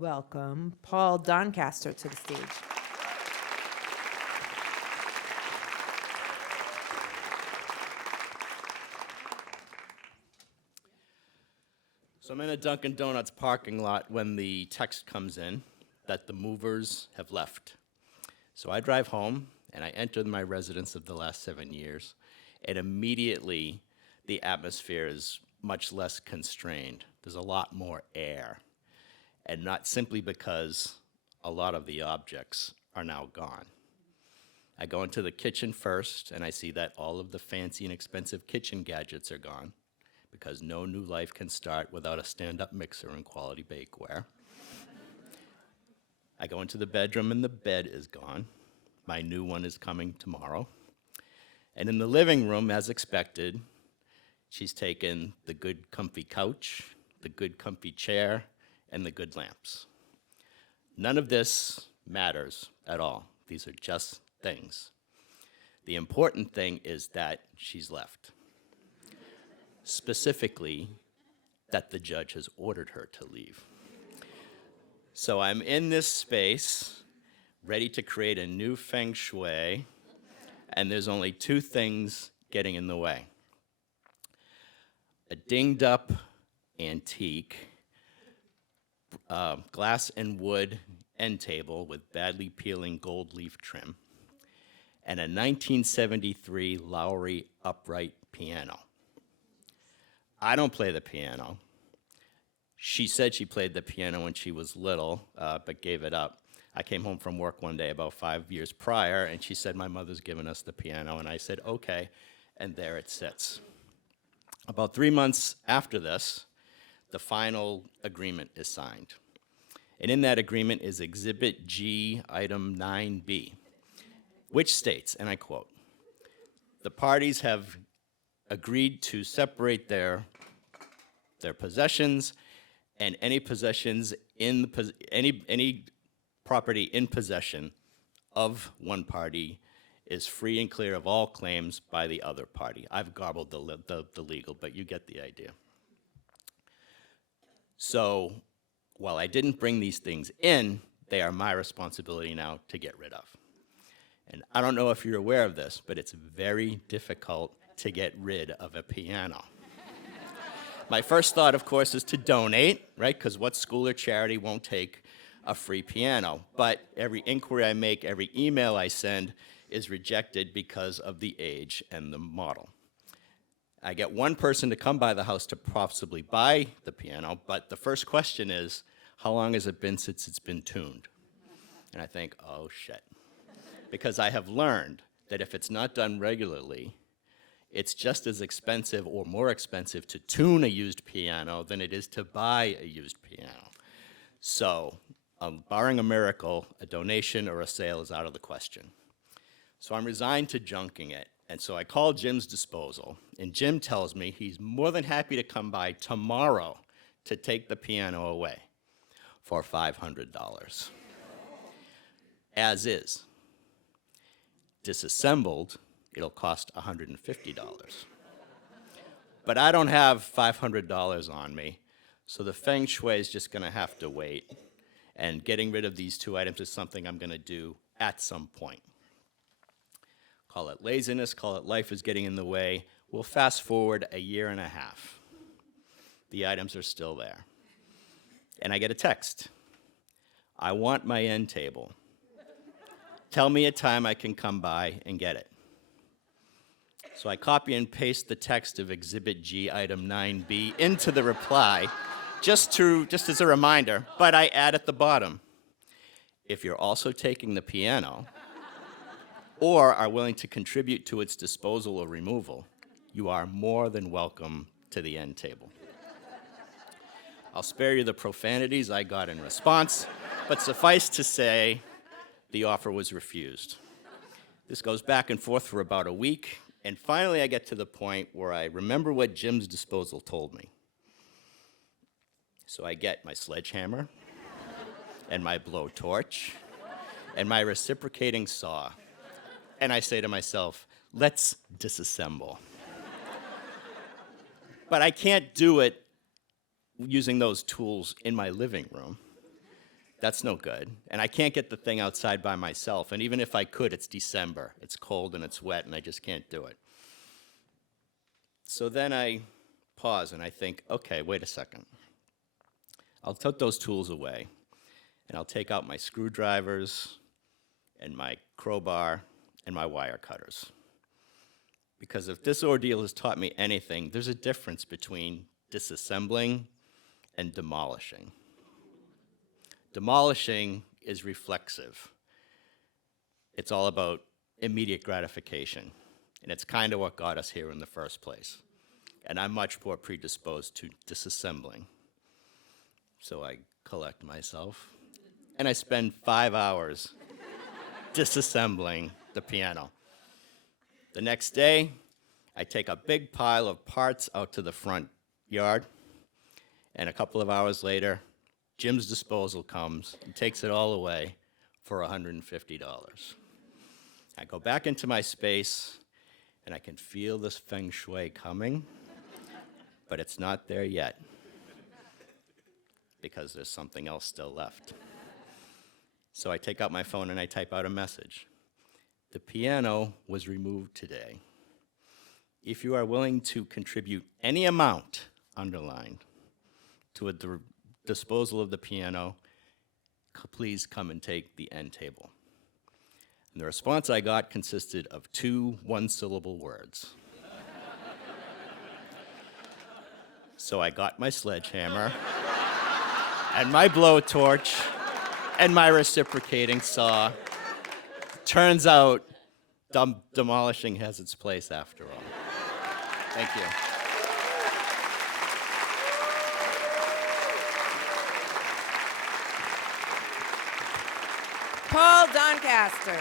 welcome Paul Doncaster to the stage. So I'm in a Dunkin' Donuts parking lot when the text comes in that the movers have left. So I drive home, and I enter my residence of the last 7 years, and immediately the atmosphere is much less constrained. There's a lot more air, and not simply because a lot of the objects are now gone. I go into the kitchen first, and I see that all of the fancy and expensive kitchen gadgets are gone, because no new life can start without a stand-up mixer and quality bakeware. I go into the bedroom, and the bed is gone. My new one is coming tomorrow. And in the living room, as expected, she's taken the good comfy couch, the good comfy chair, and the good lamps. None of this matters at all. These are just things. The important thing is that she's left. Specifically, that the judge has ordered her to leave. So I'm in this space, ready to create a new feng shui, and there's only two things getting in the way. A dinged up antique glass and wood end table with badly peeling gold leaf trim, and a 1973 Lowry upright piano. I don't play the piano. She said she played the piano when she was little, but gave it up. I came home from work one day about 5 years prior, and she said, my mother's given us the piano, and I said, okay, and there it sits. About 3 months after this, the final agreement is signed. And in that agreement is Exhibit G, Item 9B, which states, and I quote, the parties have agreed to separate their possessions, and any possessions in any property in possession of one party is free and clear of all claims by the other party. I've garbled the legal, but you get the idea. So while I didn't bring these things in, they are my responsibility now to get rid of. And I don't know if you're aware of this, but it's very difficult to get rid of a piano. My first thought, of course, is to donate, right? Because what school or charity won't take a free piano? But every inquiry I make, every email I send is rejected because of the age and the model. I get one person to come by the house to possibly buy the piano, but the first question is, how long has it been since it's been tuned? And I think, oh shit. Because I have learned that if it's not done regularly, it's just as expensive or more expensive to tune a used piano than it is to buy a used piano. So, barring a miracle, a donation or a sale is out of the question. So I'm resigned to junking it. And so I call Jim's disposal, and Jim tells me he's more than happy to come by tomorrow to take the piano away for $500. As is. Disassembled, it'll cost $150. But I don't have $500 on me, so the feng shui is just gonna have to wait, and getting rid of these two items is something I'm gonna do at some point. Call it laziness, call it life is getting in the way. We'll fast forward a year and a half. The items are still there. And I get a text. I want my end table. Tell me a time I can come by and get it. So I copy and paste the text of Exhibit G, Item 9B into the reply, just as a reminder, but I add at the bottom, if you're also taking the piano, or are willing to contribute to its disposal or removal, you are more than welcome to the end table. I'll spare you the profanities I got in response, but suffice to say, the offer was refused. This goes back and forth for about a week, and finally I get to the point where I remember what Jim's disposal told me. So I get my sledgehammer, and my blowtorch, and my reciprocating saw. And I say to myself, let's disassemble. But I can't do it using those tools in my living room. That's no good. And I can't get the thing outside by myself. And even if I could, it's December. It's cold and it's wet, and I just can't do it. So then I pause and I think, okay, wait a second. I'll put those tools away, and I'll take out my screwdrivers and my crowbar and my wire cutters. Because if this ordeal has taught me anything, there's a difference between disassembling and demolishing. Demolishing is reflexive. It's all about immediate gratification. And it's kind of what got us here in the first place. And I'm much more predisposed to disassembling. So I collect myself, and I spend 5 hours disassembling the piano. The next day, I take a big pile of parts out to the front yard, and a couple of hours later, Jim's Disposal comes and takes it all away for $150. I go back into my space, and I can feel this feng shui coming, but it's not there yet because there's something else still left. So I take out my phone and I type out a message. The piano was removed today. If you are willing to contribute any amount, underlined, to a disposal of the piano, please come and take the end table. And the response I got consisted of 2 one-syllable words. So I got my sledgehammer and my blowtorch and my reciprocating saw. Turns out, demolishing has its place after all. Thank you. Paul Doncaster.